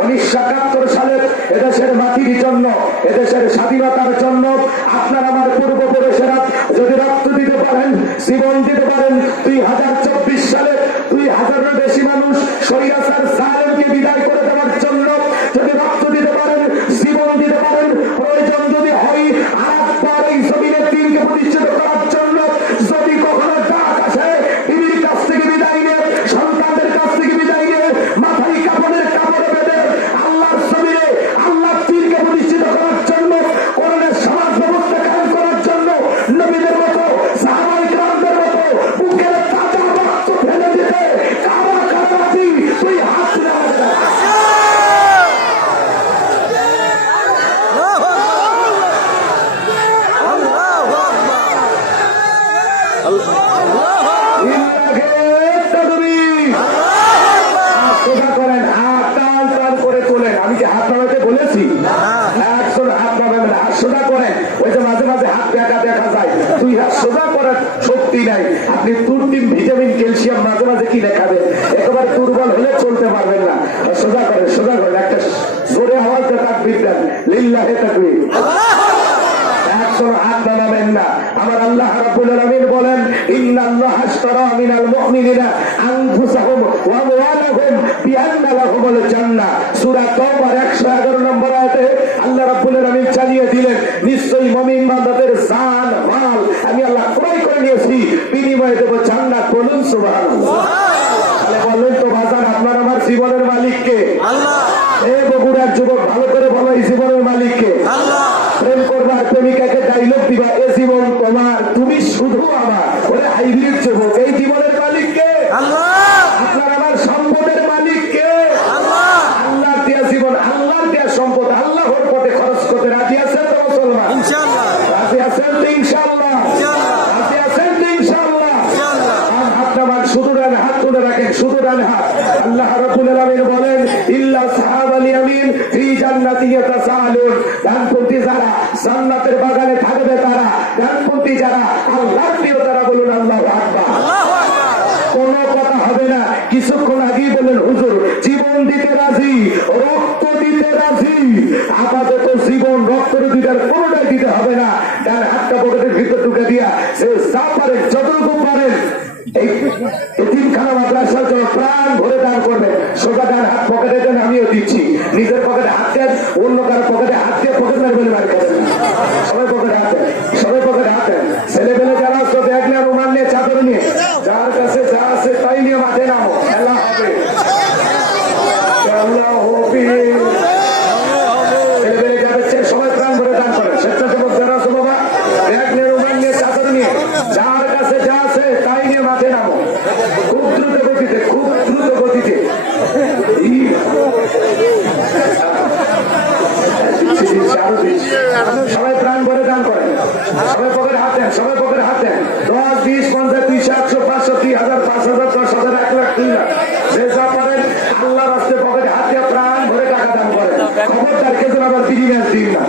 উনিশশো একাত্তর সালে এদেশের এদেশের স্বাধীনতার জন্য আপনার আমার পূর্বপুরুষেরা যদি রক্ত দিতে পারেন, জীবন দিতে নবীদের মতো সাহাবাই গ্রামদের মতো বুকের তাজা রক্ত ফেলে দিতে কারা কারা আছি তুই হাত তুলে বলেছি একজন হাত হাত সোজা করেন ওই যে মাঝে মাঝে হাত দেখা দেখা সোজা করার শক্তি নাই। আপনি তুরটিন ভিটামিন, ক্যালসিয়াম মাঝে মাঝে কিনে খাবেন একেবারে দুর্বল হলে চলতে পারবেন না। সোজা করেন সোজা করেন, একটা লিল্লাহে আল্লাহ সূরা তাওবার 111 নম্বর আয়াতে আল্লাহ রাব্বুল আলামিন জানিয়ে দিলেন, নিশ্চয়ই মুমিন বান্দাদের জান মাল আমি আল্লাহ ক্রয় করে নিয়েছি বিনিময়ে দেবো জান্নাত বলুন সুবহানাল্লাহ তাহলে বললেন তো বাজান আপনার আমার জীবনের মালিককে? আল্লাহ। এ বগুড়ার যুবক ভালো করে বলো এই জীবনের মালিককে। আল্লাহ। প্রেম করবার প্রেমিকাকে ডাইলগ দিবা এ জীবন তোমার তুমি শুধু আমার। ওরে হাইব্রিড যুবক এই জীবনের মালিক কে আল্লাহ আপনার আমার সম্পদের মালিক কে আল্লাহ আল্লাহ দেয়া জীবন আল্লাহ দেয়া সম্পদ আল্লাহর পথে খরচ করতে রাজি আছেন তো মুসলমান ইনশাআল্লাহ রাজি আছেন তো ইনশাআল্লাহ ইনশাআল্লাহ। রাজি আছেন তো ইনশাআল্লাহ ইনশাআল্লাহ। আর হাতটা মান শুধু ডান হাত তুলে রাখেন শুধু ডান হাত আল্লাহ রাব্বুল আলামিন বলেন ইল্লা সাহাবাল ইয়ামিন ফি জান্নাতি ইয়াতাসালুন। ডানপন্থী যারা জান্নাতের বাগানে থাকবে তারা ডানপন্থী যারা আল্লাহর প্রিয় তারা বলুন আল্লাহু আকবার। আল্লাহু আকবার। কোনো কথা হবে না। কিছুক্ষণ আগেই বললেন হুজুর জীবন দিতে রাজি রক্ত দিতে রাজি। আপাতত জীবন কোনোটাই দিতে হবে না। তার হাতটা পকেটের ভিতর ঢুকে দিয়া সে যা পারেন যতটুকু পারেন এই তিনখানা মাদ্রাসার জন্য প্রাণ ভরে দান করবেন সোজা ডান হাত আমিও দিচ্ছি। নিজের পকেটে হাত অন্য কারও পকেটে হাত পকেট। সবাই পকেটে হাত দেন সবাই পকেটে হাত দেন ছেলে পেলে যারা আসতো দেখলে রুমাল নিয়ে চাদর নিয়ে যার কাছে যা আছে তাই নিয়ে মাঠে নামো খেলা হবে খেলা হবে ছেলে পেলে যারা হচ্ছে সবাই প্রাণ ভরে দান করেন স্বেচ্ছাসেবক যারা আছে বাবা ব্যাগ নিয়ে রুমাল নিয়ে চাদর নিয়ে যার কাছে যা আছে তাই নিয়ে মাঠে নামো খুব দ্রুত গতিতে খুব দ্রুত গতিতে। সবাই প্রাণ ভরে দান করেন সবাই পকেটে হাত দেন সবাই পকেটে হাত দেন দশ বিশ পঞ্চাশ দুইশো একশো পাঁচশো দুই হাজার পাঁচ হাজার দশ হাজার এক লাখ দুই লাখ যে যা পারেন আল্লাহ রাস্তে পকেটে হাত দিয়ে প্রাণ ভরে টাকা দান করেন খবরদার কে যেন আবার ফিরিয়ে নেন দিন না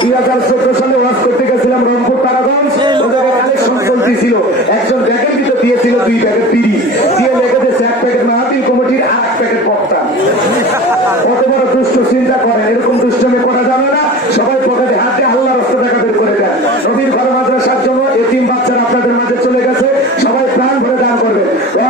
দুই হাজার চোদ্দ সালে ওয়াজ করতে গেছিলাম রংপুর তারাগঞ্জ ওদের কালেকশন চলতেছিল একজন ব্যাগের ভিতর দিয়েছিল দুই প্যাকেট বিড়ি দিয়ে লেগে দিয়েছে এক প্যাকেট মাহাতির কমিটির আর এক প্যাকেট পক্তা কত বড় দুষ্ট চিন্তা করেন এরকম দুষ্টমি করা যাবে না সবাই পকেটে হাতে আল্লাহ রাস্তা টাকা বের করে দেন নবীর ঘর মাদ্রাসার জন্য এতিম বাচ্চারা আপনাদের মাঝে চলে গেছে সবাই প্রাণ ভরে দান করবে দশ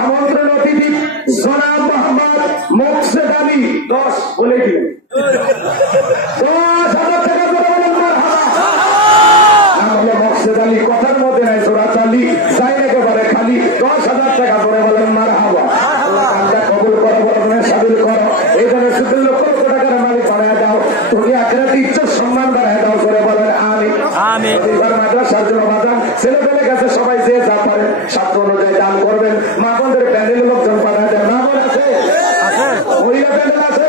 আমন্ত্রণ অতিথি জনাব মোহাম্মদ মোকসেদ আলী দশ বলে দিলেন। অনুযায়ী দান করবেন। মা বোনদের প্যান্ডেল লোকজন পাঠাতে মা বোন আছে। মহিলা প্যান্ডেল আছে?